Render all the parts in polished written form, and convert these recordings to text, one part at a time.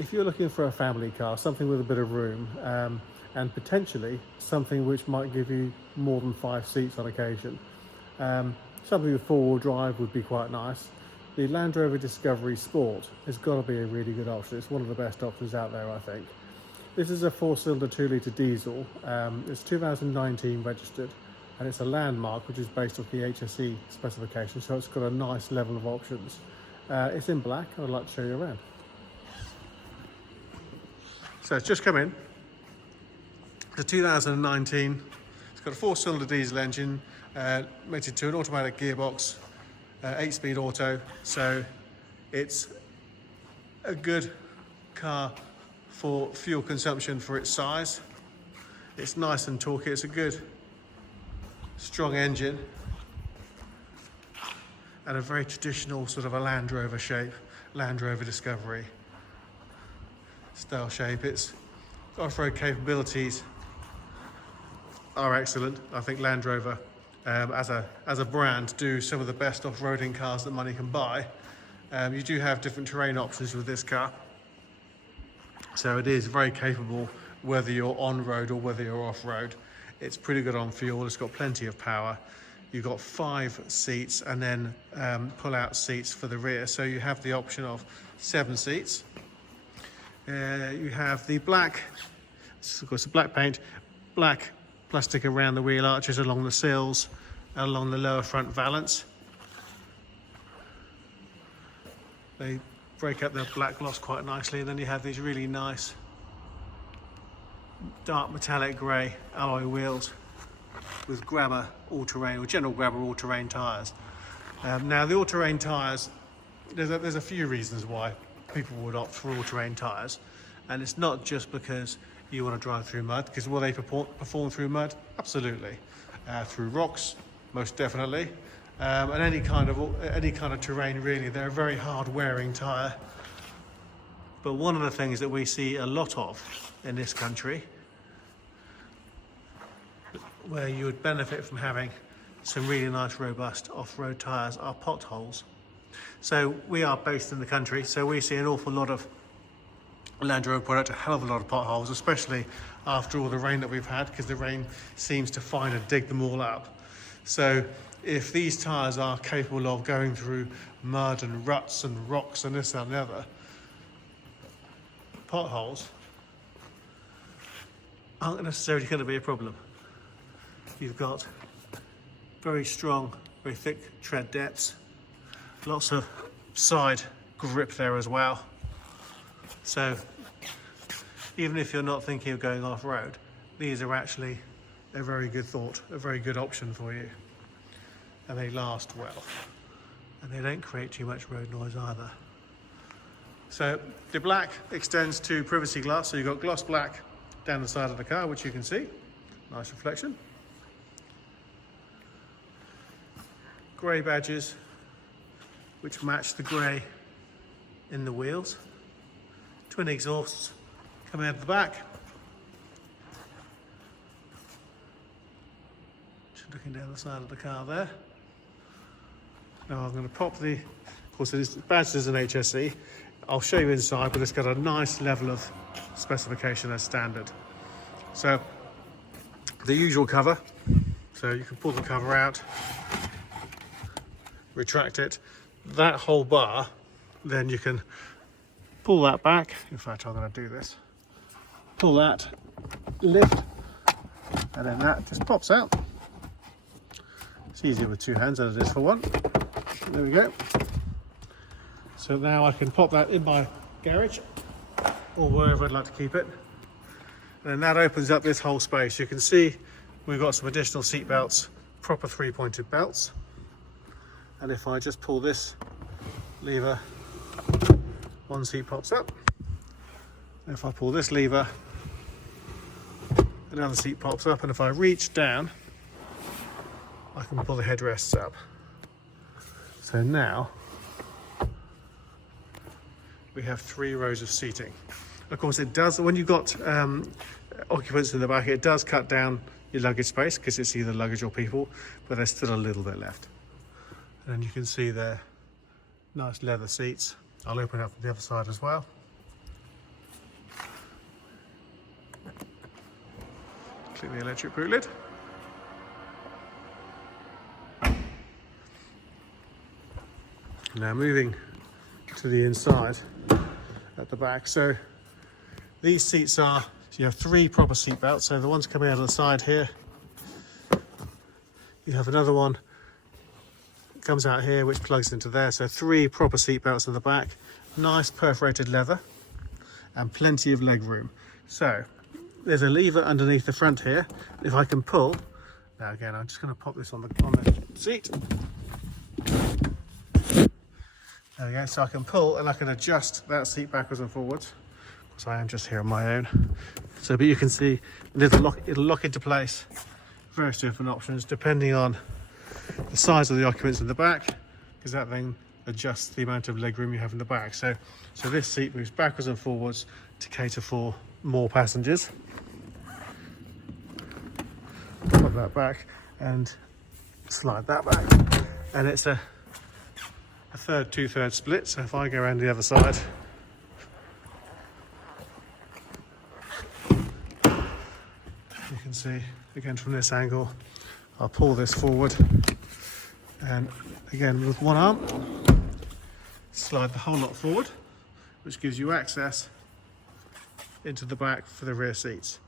if you're looking for a family car, something with a bit of room, and potentially something which might give you more than 5 seats on occasion, something with 4-wheel drive would be quite nice. The Land Rover Discovery Sport has got to be a really good option. It's one of the best options out there, I think. This is a 4-cylinder 2-litre diesel. It's 2019 registered, and it's a Landmark, which is based off the HSE specification, so it's got a nice level of options. It's in black, and I'd like to show you around. So it's just come in. It's a 2019. It's got a 4-cylinder diesel engine, mated to an automatic gearbox, 8-speed auto. So it's a good car for fuel consumption for its size. It's nice and torquey. It's a good, strong engine, and a very traditional sort of a Land Rover shape, Land Rover Discovery style shape. Its off-road capabilities are excellent. I think Land Rover, as a brand, do some of the best off-roading cars that money can buy. You do have different terrain options with this car, so it is very capable whether you're on-road or whether you're off-road. It's pretty good on fuel. It's got plenty of power. You've got 5 seats and then pull-out seats for the rear, so you have the option of 7 seats. You have the black, of course, the black paint, black plastic around the wheel arches, along the sills, and along the lower front valance. They break up the black gloss quite nicely, and then you have these really nice dark metallic grey alloy wheels with grabber all-terrain or general grabber all-terrain tyres. Now the all-terrain tyres, there's a few reasons why people would opt for all-terrain tyres, and it's not just because you want to drive through mud, because will they perform through mud? Absolutely. Through rocks, most definitely, and any kind of terrain really. They're a very hard-wearing tyre. But one of the things that we see a lot of in this country, where you would benefit from having some really nice robust off-road tyres, are potholes. So we are based in the country, so we see an awful lot of Land Rover product, a hell of a lot of potholes, especially after all the rain that we've had, because the rain seems to find and dig them all up. So if these tyres are capable of going through mud and ruts and rocks and this and the other, potholes aren't necessarily going to be a problem. You've got very strong, very thick tread depths, lots of side grip there as well. So even if you're not thinking of going off-road, these are actually a very good thought, a very good option for you. And they last well. And they don't create too much road noise either. So the black extends to privacy glass, so you've got gloss black down the side of the car, which you can see. Nice reflection. Grey badges, which match the grey in the wheels. Twin exhausts coming out of the back. Just looking down the side of the car there. Now I'm going to pop the, of course it is badged as an HSE. I'll show you inside, but it's got a nice level of specification as standard. So the usual cover, so you can pull the cover out, retract it. That whole bar, then you can pull that back. In fact, I'm going to do this. Pull that, lift, and then that just pops out. It's easier with 2 hands than it is for one. There we go. So now I can pop that in my garage or wherever I'd like to keep it. And then that opens up this whole space. You can see we've got some additional seat belts, proper 3-pointed belts. And if I just pull this lever, one seat pops up. If I pull this lever, another seat pops up. And if I reach down, I can pull the headrests up. So now we have 3 rows of seating. Of course it does, when you've got occupants in the back, it does cut down your luggage space because it's either luggage or people, but there's still a little bit left. And you can see there, nice leather seats. I'll open up the other side as well. Click the electric boot lid. Now moving to the inside at the back. So these seats are, so you have 3 proper seat belts. So the ones coming out of the side here, you have another one comes out here which plugs into there. So 3 proper seat belts in the back, nice perforated leather and plenty of leg room. So there's a lever underneath the front here. If I can pull, now again I'm just going to pop this on the seat. There we go, so I can pull and I can adjust that seat backwards and forwards, because I am just here on my own. So, but you can see it'll lock into place. Various different options depending on the size of the occupants in the back, because that then adjusts the amount of leg room you have in the back. So this seat moves backwards and forwards to cater for more passengers. Pop that back and slide that back, and it's a 1/3, 2/3 split. So if I go around the other side, you can see again from this angle, I'll pull this forward and again with one arm slide the whole lot forward, which gives you access into the back for the rear seats.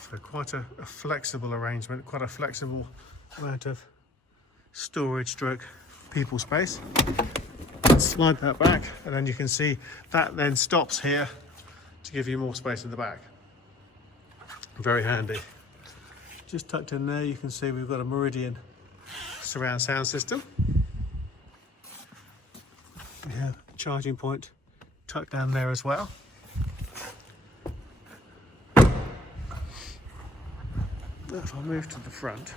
So quite a flexible arrangement, quite a flexible amount of storage stroke people space. Slide that back and then you can see that then stops here to give you more space in the back. Very handy. Just tucked in there you can see we've got a Meridian surround sound system. We have a charging point tucked down there as well. If I move to the front,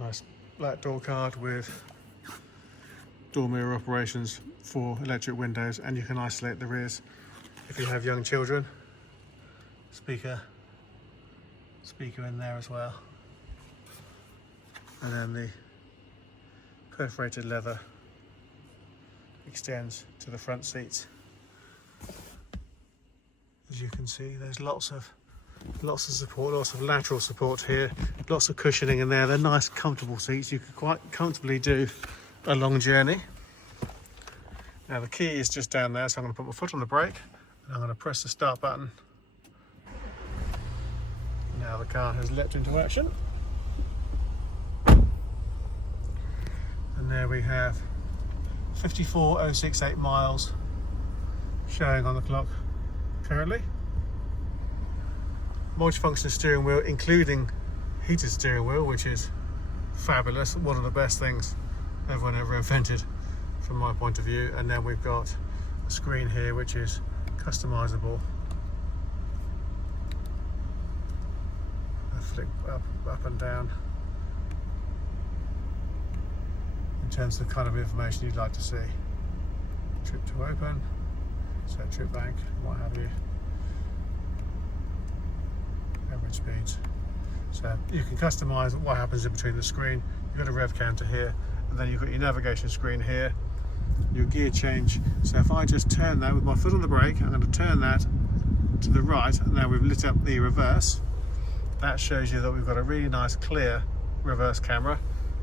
nice black door card with door mirror operations for electric windows, and you can isolate the rears if you have young children. Speaker in there as well, and then the perforated leather extends to the front seats. As you can see, there's lots of support, lots of lateral support here, lots of cushioning in there. They're nice, comfortable seats. You could quite comfortably do a long journey. Now the key is just down there, so I'm going to put my foot on the brake and I'm going to press the start button. Now the car has leapt into action. And there we have 54,068 miles showing on the clock currently. Multifunction steering wheel, including heated steering wheel, which is fabulous. One of the best things everyone ever invented from my point of view. And then we've got a screen here which is customizable. I flick up and down in terms of the kind of information you'd like to see. Trip to open, set trip bank, what have you. Average speeds. So you can customize what happens in between the screen. You've got a rev counter here, and then you've got your navigation screen here, your gear change. So if I just turn that with my foot on the brake, I'm going to turn that to the right, and now we've lit up the reverse. That shows you that we've got a really nice clear reverse camera.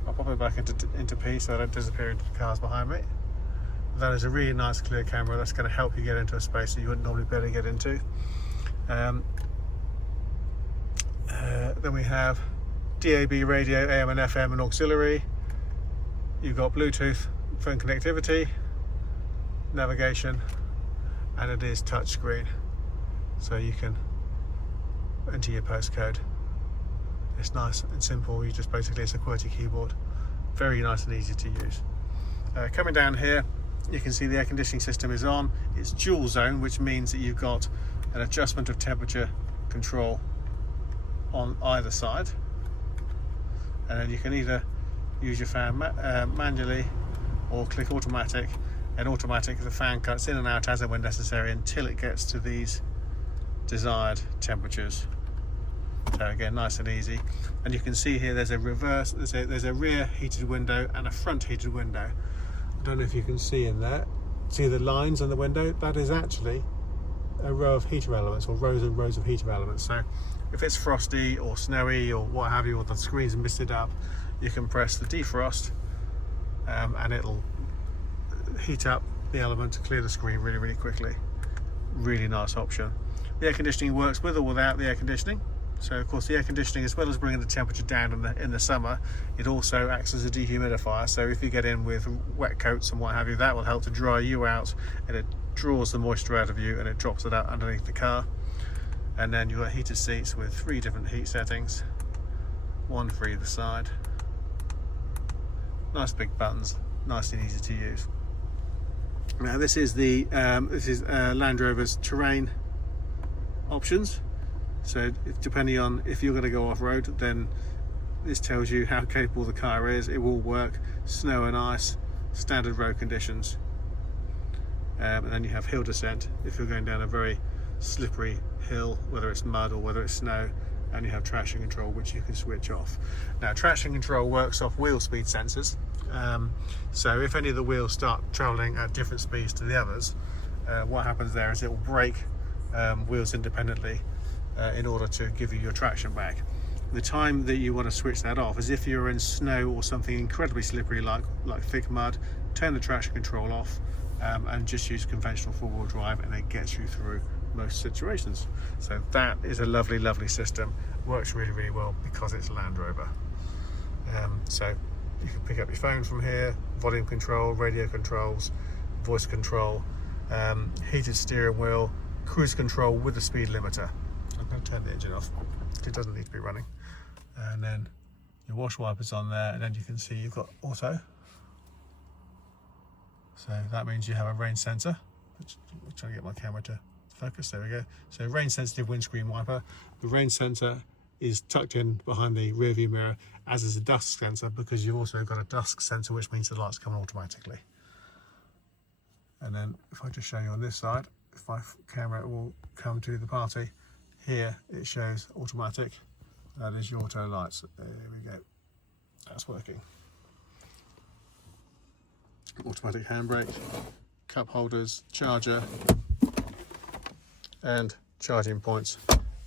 I'll pop it back into P so I don't disappear into the cars behind me. That is a really nice clear camera that's going to help you get into a space that you wouldn't normally be able to get into. Then we have DAB radio, AM and FM and auxiliary. You've got Bluetooth phone connectivity, navigation, and it is touchscreen. So you can enter your postcode. It's nice and simple. You just basically, it's a QWERTY keyboard. Very nice and easy to use. Coming down here, you can see the air conditioning system is on. It's dual zone, which means that you've got an adjustment of temperature control on either side, and then you can either use your fan manually or click automatic. And automatic, the fan cuts in and out as and when necessary until it gets to these desired temperatures. So again, nice and easy. And you can see here there's a reverse, there's a rear heated window and a front heated window. I don't know if you can see in there. see the lines on the window? That is actually a row of heater elements, or rows and rows of heater elements. So if it's frosty or snowy or what have you, or the screen's misted up, you can press the defrost and it'll heat up the element to clear the screen really, really quickly. Really nice option. The air conditioning works with or without the air conditioning. So of course the air conditioning, as well as bringing the temperature down in the summer, it also acts as a dehumidifier. So if you get in with wet coats and what have you, that will help to dry you out, and it draws the moisture out of you and it drops it out underneath the car. And then you've got heated seats with 3 different heat settings, 1 for either side. Nice big buttons, nice and easy to use. Now this is the Land Rover's terrain options. So depending on if you're going to go off-road, then this tells you how capable the car is. It will work snow and ice, standard road conditions. And then you have hill descent if you're going down a very slippery hill, whether it's mud or whether it's snow, and you have traction control, which you can switch off. Now traction control works off wheel speed sensors. So if any of the wheels start traveling at different speeds to the others, what happens there is it will brake wheels independently in order to give you your traction back. The time that you want to switch that off is if you're in snow or something incredibly slippery like thick mud. Turn the traction control off and just use conventional 4-wheel drive, and it gets you through most situations. So that is a lovely, lovely system. Works really, really well because it's Land Rover. So you can pick up your phone from here, volume control, radio controls, voice control, heated steering wheel, cruise control with the speed limiter. I'm going to turn the engine off. It doesn't need to be running. And then your wash wipers on there, and then you can see you've got auto. So that means you have a rain sensor. I'm trying to get my camera to focus. There we go. So rain sensitive windscreen wiper. The rain sensor is tucked in behind the rear view mirror, as is a dusk sensor, because you've also got a dusk sensor, which means the lights come on automatically. And then if I just show you on this side, if my camera will come to the party, here it shows automatic. That is your auto lights. There we go. That's working. Automatic handbrake, cup holders, charger, and charging points,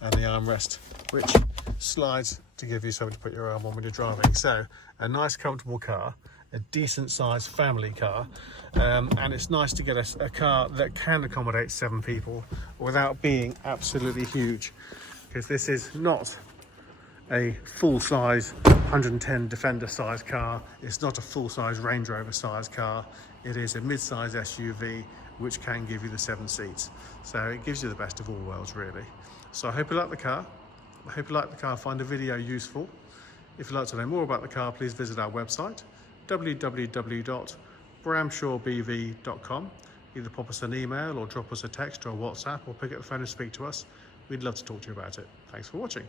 and the armrest, which slides to give you something to put your arm on when you're driving. So a nice comfortable car, a decent sized family car, and it's nice to get a car that can accommodate 7 people without being absolutely huge, because this is not a full-size 110 Defender size car. It's not a full-size Range Rover size car. It is a mid-size SUV which can give you the 7 seats. So it gives you the best of all worlds, really. So I hope you like the car. I hope you like the car, find the video useful. If you'd like to know more about the car, please visit our website, www.bramshawebv.com. Either pop us an email or drop us a text or a WhatsApp, or pick up the phone and speak to us. We'd love to talk to you about it. Thanks for watching.